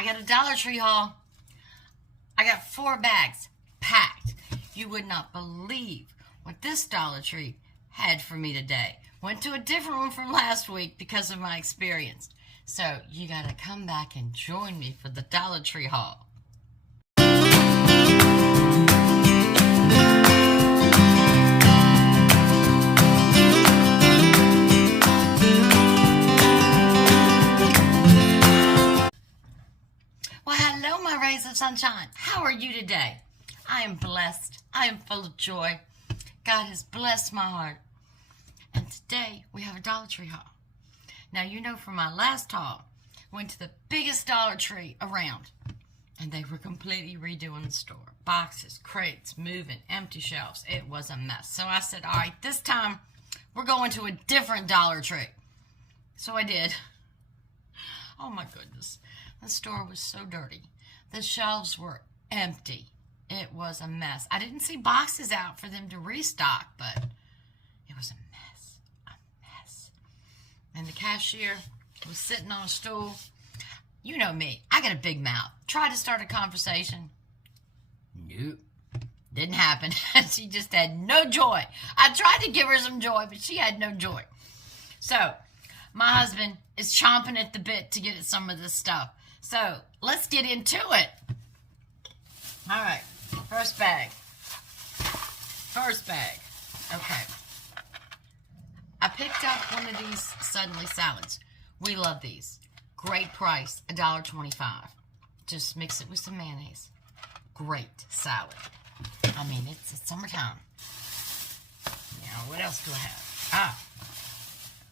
I got a Dollar Tree haul. I got 4 bags packed. You would not believe what this Dollar Tree had for me today. Went to a different one from last week because of my experience. So you got to come back and join me for the Dollar Tree haul. Well, hello, my rays of sunshine. How are you today? I am blessed. I am full of joy. God has blessed my heart. And today we have a Dollar Tree haul. Now, you know from my last haul, went to the biggest Dollar Tree around. And they were completely redoing the store. Boxes, crates, moving, empty shelves. It was a mess. So I said, all right, this time we're going to a different Dollar Tree. So I did. Oh my goodness. The store was so dirty. The shelves were empty. It was a mess. I didn't see boxes out for them to restock, but it was a mess. A mess. And the cashier was sitting on a stool. You know me. I got a big mouth. Tried to start a conversation. Nope. Didn't happen. She just had no joy. I tried to give her some joy, but she had no joy. So, my husband is chomping at the bit to get at some of this stuff. So, let's get into it. All right. First bag. Okay. I picked up one of these Suddenly salads. We love these. Great price, $1.25. Just mix it with some mayonnaise. Great salad. I mean, it's summertime. Now, what else do I have?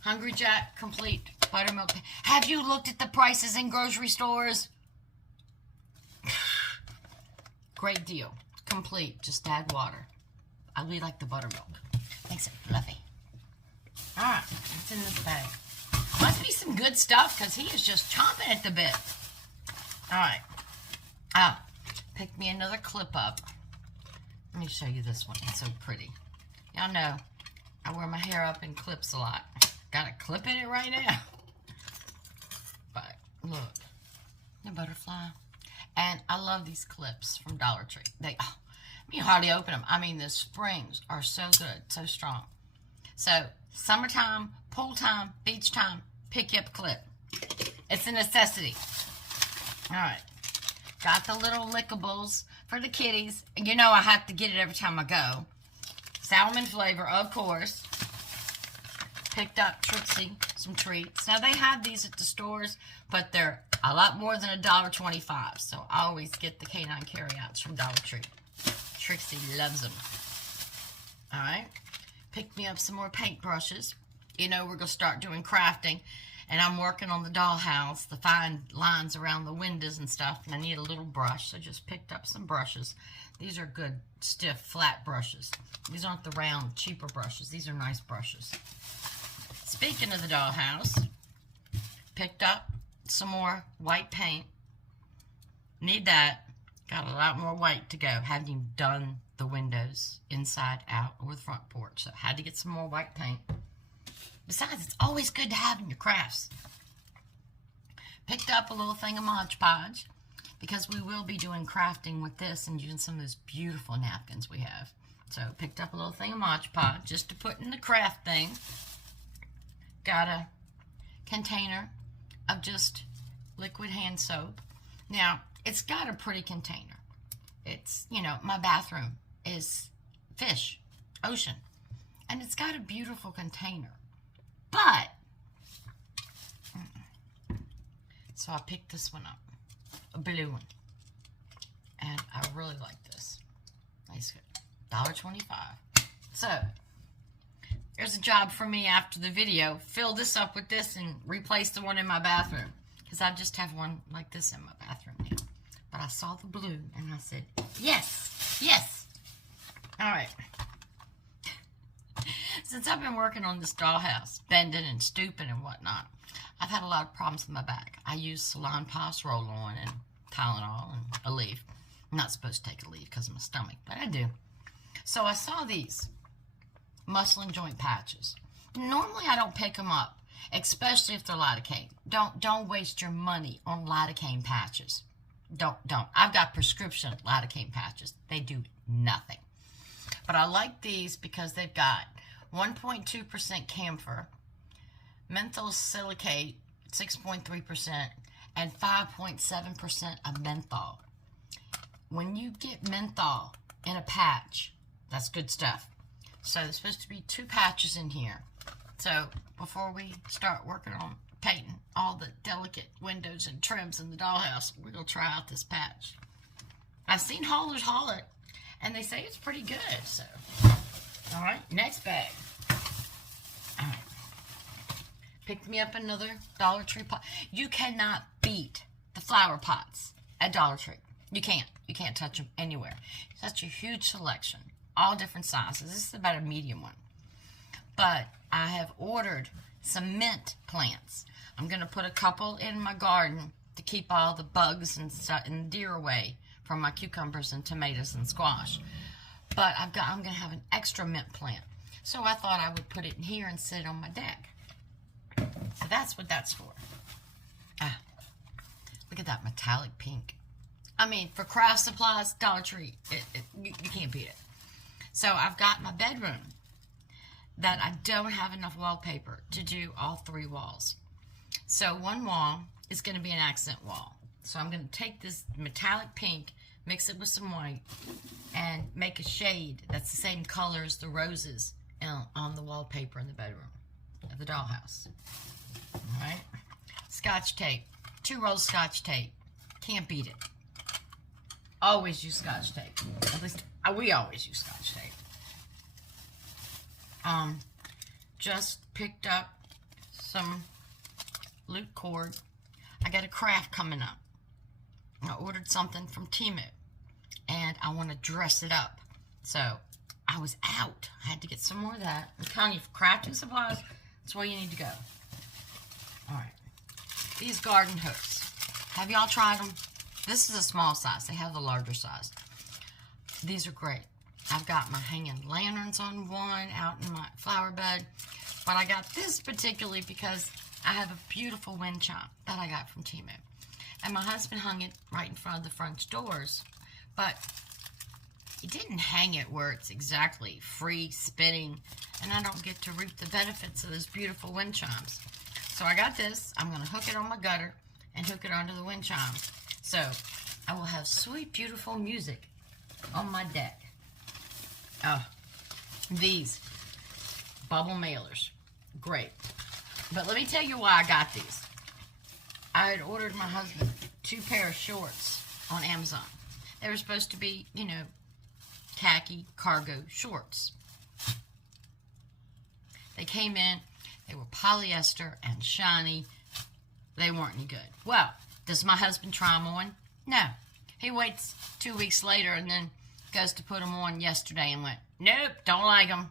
Hungry Jack Complete Buttermilk. Have you looked at the prices in grocery stores? Great deal. Complete. Just add water. I really like the buttermilk. Makes it fluffy. Alright, what's in this bag? Must be some good stuff because he is just chomping at the bit. Alright. Pick me another clip up. Let me show you this one. It's so pretty. Y'all know I wear my hair up in clips a lot. Got a clip in it right now. But look, the butterfly. And I love these clips from Dollar Tree. You hardly open them. I mean, the springs are so good, so strong. So, summertime, pool time, beach time, pick you up a clip. It's a necessity. All right. Got the little lickables for the kitties. You know I have to get it every time I go. Salmon flavor, of course. Picked up Trixie some treats. Now, they have these at the stores, but they're a lot more than $1.25. So, I always get the canine carryouts from Dollar Tree. Trixie loves them. All right. Picked me up some more paintbrushes. You know, we're going to start doing crafting. And I'm working on the dollhouse, the fine lines around the windows and stuff. And I need a little brush. So, just picked up some brushes. These are good, stiff, flat brushes. These aren't the round, cheaper brushes. These are nice brushes. Speaking of the dollhouse, picked up some more white paint. Need that. Got a lot more white to go. Haven't even done the windows, inside, out, or the front porch. So had to get some more white paint. Besides, it's always good to have in your crafts. Picked up a little thing of Mod Podge because we will be doing crafting with this and using some of those beautiful napkins we have. So picked up a little thing of Mod Podge just to put in the craft thing. Got a container of just liquid hand soap. Now, it's got a pretty container. It's, you know, my bathroom is fish, ocean. And it's got a beautiful container. But, so I picked this one up. A blue one. And I really like this. Nice. $1.25. So, there's a job for me after the video. Fill this up with this and replace the one in my bathroom. Because I just have one like this in my bathroom now. But I saw the blue and I said, yes, yes. All right. Since I've been working on this dollhouse, bending and stooping and whatnot, I've had a lot of problems with my back. I use Salonpas roll-on and Tylenol and Aleve. I'm not supposed to take Aleve because of my stomach, but I do. So I saw these muscle and joint patches. Normally I don't pick them up. especially if they're lidocaine. Don't waste your money on lidocaine patches. Don't. I've got prescription lidocaine patches. They do nothing. But I like these because they've got 1.2% camphor, menthol silicate 6.3%, and 5.7% of menthol. When you get menthol in a patch, that's good stuff. So there's supposed to be 2 patches in here. So before we start working on painting all the delicate windows and trims in the dollhouse, we're going to try out this patch. I've seen haulers haul it, and they say it's pretty good. So, all right, next bag. All right. Picked me up another Dollar Tree pot. You cannot beat the flower pots at Dollar Tree. You can't. You can't touch them anywhere. Such a huge selection. All different sizes. This is about a medium one. But I have ordered some mint plants. I'm going to put a couple in my garden to keep all the bugs and deer away from my cucumbers and tomatoes and squash. But I'm going to have an extra mint plant. So I thought I would put it in here and sit it on my deck. So that's what that's for. Look at that metallic pink. I mean, for craft supplies, Dollar Tree, you can't beat it. So I've got my bedroom that I don't have enough wallpaper to do all 3 walls. So one wall is going to be an accent wall. So I'm going to take this metallic pink, mix it with some white, and make a shade that's the same color as the roses on the wallpaper in the bedroom of the dollhouse. All right. Scotch tape. 2 rolls of Scotch tape. Can't beat it. Always use Scotch tape. At least we always use Scotch tape. Just picked up some loop cord. I got a craft coming up. I ordered something from Temu, and I want to dress it up. So I was out. I had to get some more of that. I'm telling you, for crafting supplies, that's where you need to go. All right. These garden hooks. Have y'all tried them? This is a small size. They have the larger size. These are great. I've got my hanging lanterns on one out in my flower bed. But I got this particularly because I have a beautiful wind chime that I got from Temu. And my husband hung it right in front of the front doors. But he didn't hang it where it's exactly free spinning. And I don't get to reap the benefits of those beautiful wind chimes. So I got this. I'm going to hook it on my gutter and hook it onto the wind chime. So I will have sweet, beautiful music on my deck. Oh, these bubble mailers. Great. But let me tell you why I got these. I had ordered my husband 2 pair of shorts on Amazon. They were supposed to be, you know, khaki cargo shorts. They came in. They were polyester and shiny. They weren't any good. Well, does my husband try them on? No. He waits 2 weeks later and then goes to put them on yesterday and went, nope, don't like them.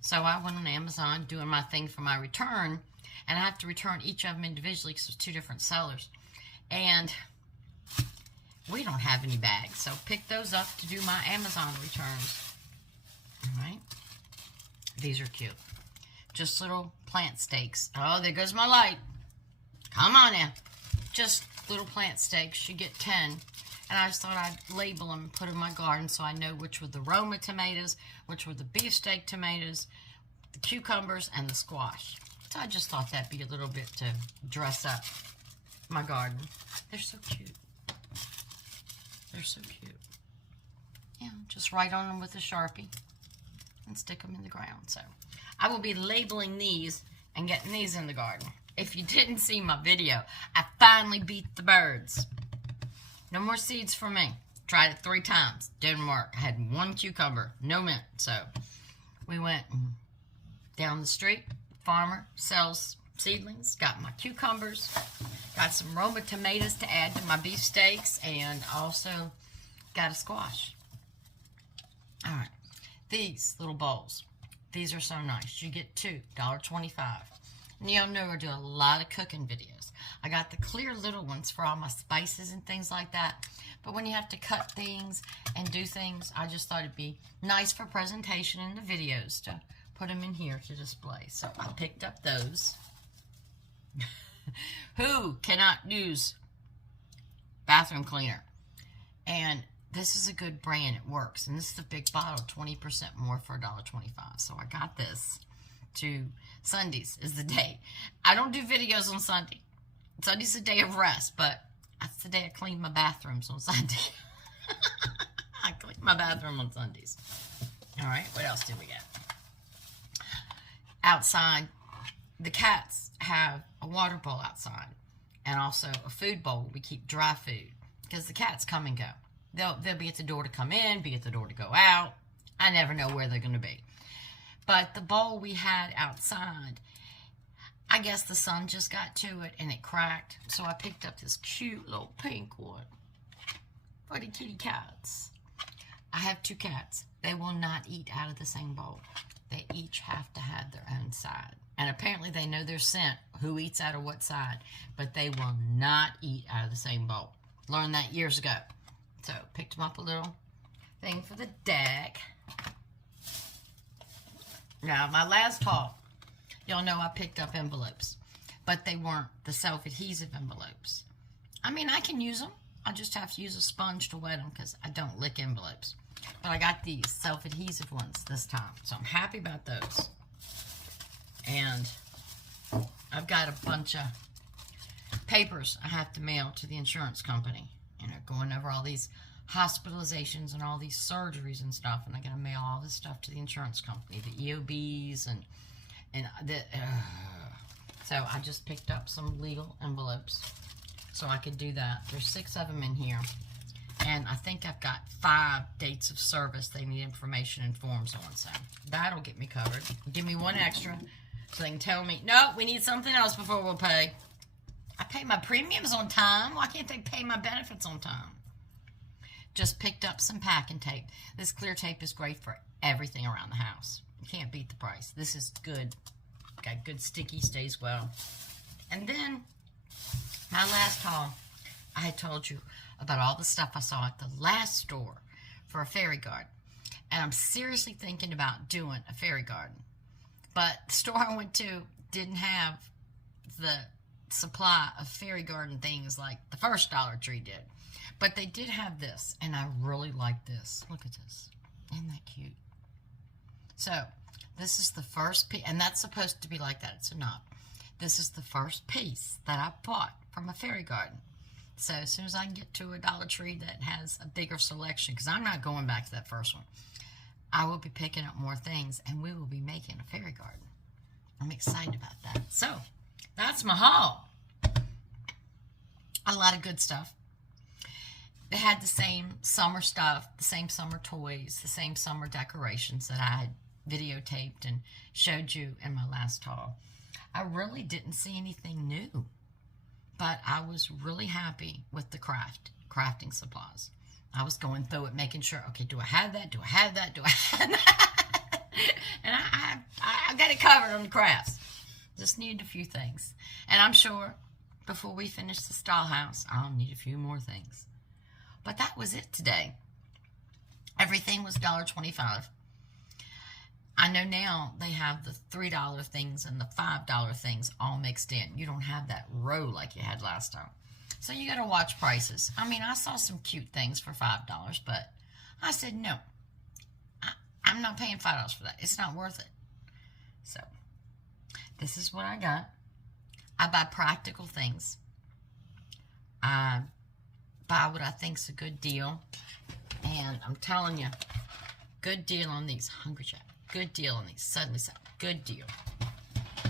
So I went on Amazon doing my thing for my return, and I have to return each of them individually because there's 2 different sellers. And we don't have any bags, so pick those up to do my Amazon returns. All right. These are cute. Just little plant stakes. Oh, there goes my light. Come on now. Just little plant stakes. You get 10. And I just thought I'd label them and put them in my garden so I know which were the Roma tomatoes, which were the beefsteak tomatoes, the cucumbers, and the squash. So I just thought that'd be a little bit to dress up my garden. They're so cute. They're so cute. Yeah, just write on them with a Sharpie and stick them in the ground. So I will be labeling these and getting these in the garden. If you didn't see my video, I finally beat the birds. No more seeds for me. Tried it 3 times. Didn't work. I had 1 cucumber. No mint. So we went down the street. Farmer sells seedlings. Got my cucumbers. Got some Roma tomatoes to add to my beefsteaks. And also got a squash. All right. These little bowls. These are so nice. You get 2, $1.25. And y'all know I do a lot of cooking videos. I got the clear little ones for all my spices and things like that. But when you have to cut things and do things, I just thought it'd be nice for presentation in the videos to put them in here to display. So I picked up those. Who cannot use bathroom cleaner? And this is a good brand. It works. And this is a big bottle, 20% more for $1.25. So I got this to Sundays is the day. I don't do videos on Sunday. Sunday's the day of rest, but that's the day I clean my bathrooms on Sunday. I clean my bathroom on Sundays. All right, what else do we get? Outside, the cats have a water bowl outside and also a food bowl. We keep dry food because the cats come and go. They'll be at the door to come in, be at the door to go out. I never know where they're going to be. But the bowl we had outside, I guess the sun just got to it and it cracked. So I picked up this cute little pink one for the kitty cats. I have 2 cats. They will not eat out of the same bowl. They each have to have their own side. And apparently they know their scent, who eats out of what side. But they will not eat out of the same bowl. Learned that years ago. So picked them up a little thing for the deck. Now, my last haul, y'all know I picked up envelopes. But they weren't the self-adhesive envelopes. I mean, I can use them. I just have to use a sponge to wet them because I don't lick envelopes. But I got these self-adhesive ones this time. So I'm happy about those. And I've got a bunch of papers I have to mail to the insurance company. You know, going over all these hospitalizations and all these surgeries and stuff. And I got to mail all this stuff to the insurance company. The EOBs and the... So I just picked up some legal envelopes so I could do that. There's 6 of them in here. And I think I've got 5 dates of service they need information and forms on. So that'll get me covered. Give me 1 extra so they can tell me, no, we need something else before we'll pay. I pay my premiums on time. Why can't they pay my benefits on time? Just picked up some packing tape. This clear tape is great for everything around the house. You can't beat the price. This is good. Got good sticky, stays well. And then my last haul, I had told you about all the stuff I saw at the last store for a fairy garden. And I'm seriously thinking about doing a fairy garden. But the store I went to didn't have the supply of fairy garden things like the first Dollar Tree did. But they did have this, and I really like this. Look at this. Isn't that cute? So, this is the first piece, and that's supposed to be like that. It's not. This is the first piece that I bought from a fairy garden. So as soon as I can get to a Dollar Tree that has a bigger selection, because I'm not going back to that first one, I will be picking up more things, and we will be making a fairy garden. I'm excited about that. So, that's my haul. A lot of good stuff. They had the same summer stuff, the same summer toys, the same summer decorations that I had videotaped and showed you in my last haul. I really didn't see anything new. But I was really happy with the crafting supplies. I was going through it, making sure, okay, do I have that? Do I have that? Do I have that? And I got it covered on the crafts. Just needed a few things. And I'm sure before we finish the stall house, I'll need a few more things. But that was it today. Everything was $1.25. I know now they have the $3 things and the $5 things all mixed in. You don't have that row like you had last time. So you got to watch prices. I mean, I saw some cute things for $5, but I said, no, I'm not paying $5 for that. It's not worth it. So this is what I got. I buy practical things. I buy what I think's a good deal. And I'm telling you, good deal on these Hungry Jack. Good deal on these Suddenly Set. Good deal.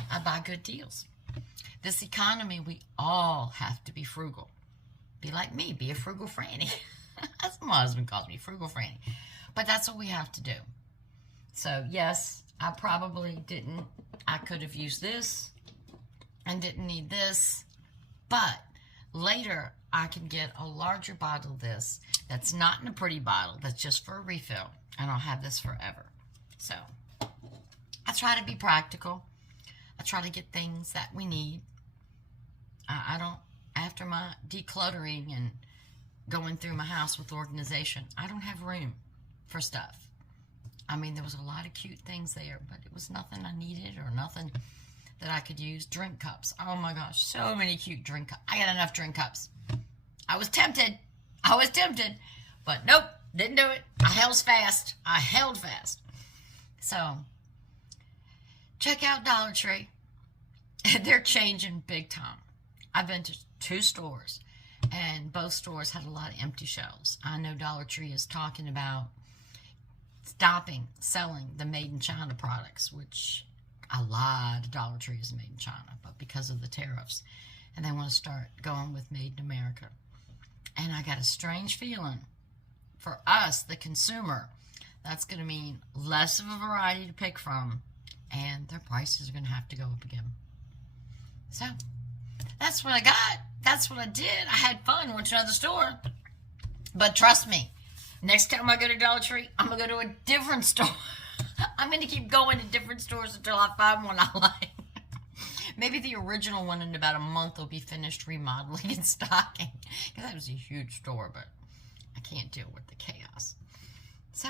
I buy good deals. This economy, we all have to be frugal. Be like me. Be a frugal Franny. That's what my husband calls me, frugal Franny. But that's what we have to do. So, yes, I probably didn't. I could have used this and didn't need this. But later, I can get a larger bottle of this that's not in a pretty bottle, that's just for a refill. And I'll have this forever. So, I try to be practical. I try to get things that we need. I don't, after my decluttering and going through my house with organization, I don't have room for stuff. I mean, there was a lot of cute things there, but it was nothing I needed or nothing that I could use. Drink cups. Oh my gosh, so many cute drink cups. I got enough drink cups. I was tempted, but nope, didn't do it. I held fast. So, check out Dollar Tree. They're changing big time. I've been to 2 stores, and both stores had a lot of empty shelves. I know Dollar Tree is talking about stopping selling the made in China products, which a lot of Dollar Tree is made in China, but because of the tariffs, and they want to start going with made in America. And I got a strange feeling for us, the consumer, that's going to mean less of a variety to pick from, and their prices are going to have to go up again. So, that's what I got. That's what I did. I had fun, went to another store. But trust me, next time I go to Dollar Tree, I'm going to go to a different store. I'm going to keep going to different stores until I find one I like. Maybe the original one in about a month will be finished remodeling and stocking. Because that was a huge store, but I can't deal with the chaos. So,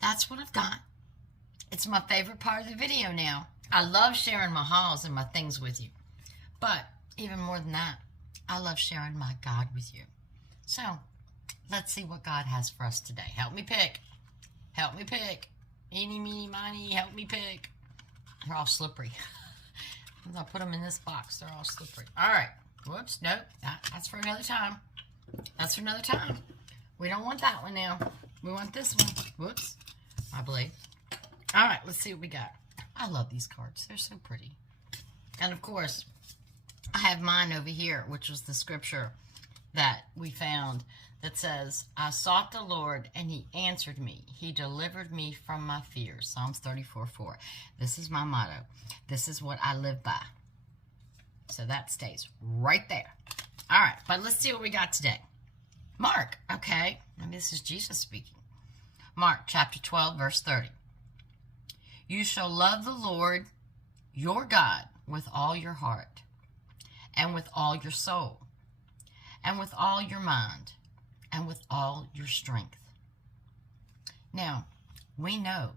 that's what I've got. It's my favorite part of the video now. I love sharing my hauls and my things with you. But, even more than that, I love sharing my God with you. So, let's see what God has for us today. Help me pick. Help me pick. Eeny, meeny, miny, help me pick. They're all slippery. I'll put them in this box. They're all slippery. All right. Whoops. Nope. That's for another time. That's for another time. We don't want that one now. We want this one. Whoops. I believe. All right. Let's see what we got. I love these cards. They're so pretty. And, of course, I have mine over here, which was the scripture that we found that says, I sought the Lord, and he answered me. He delivered me from my fears. Psalms 34:4. This is my motto. This is what I live by. So that stays right there. All right, but let's see what we got today. Mark, okay. And this is Jesus speaking. Mark chapter 12, verse 30. You shall love the Lord your God with all your heart, and with all your soul, and with all your mind, and with all your strength. Now, we know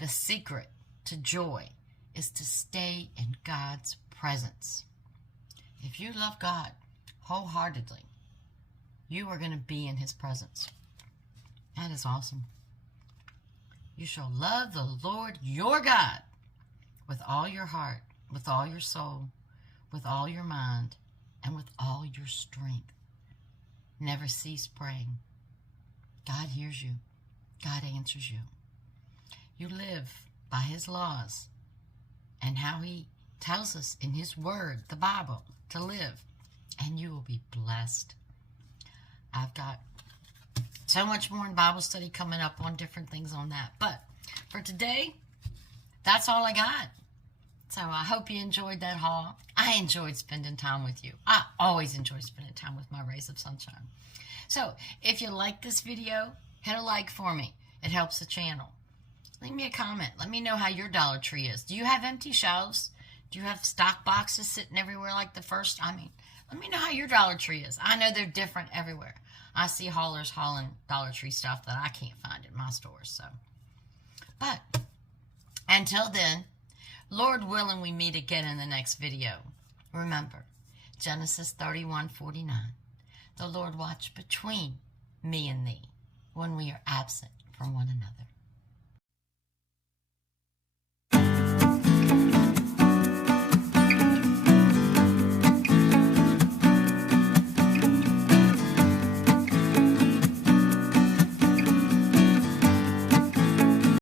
the secret to joy is to stay in God's presence. If you love God wholeheartedly, you are going to be in his presence. That is awesome. You shall love the Lord your God with all your heart, with all your soul, with all your mind, and with all your strength. Never cease praying. God hears you. God answers you. You live by his laws and how he tells us in his word, the Bible, to live, and you will be blessed. I've got so much more in Bible study coming up on different things on that. But for today, that's all I got. So I hope you enjoyed that haul. I enjoyed spending time with you. I always enjoy spending time with my rays of sunshine. So if you like this video, hit a like for me. It helps the channel. Leave me a comment. Let me know how your Dollar Tree is. Do you have empty shelves? Do you have stock boxes sitting everywhere like the first? Let me know how your Dollar Tree is. I know they're different everywhere. I see haulers hauling Dollar Tree stuff that I can't find at my stores. So, but until then, Lord willing, we meet again in the next video. Remember, Genesis 31:49. The Lord watched between me and thee when we are absent from one another.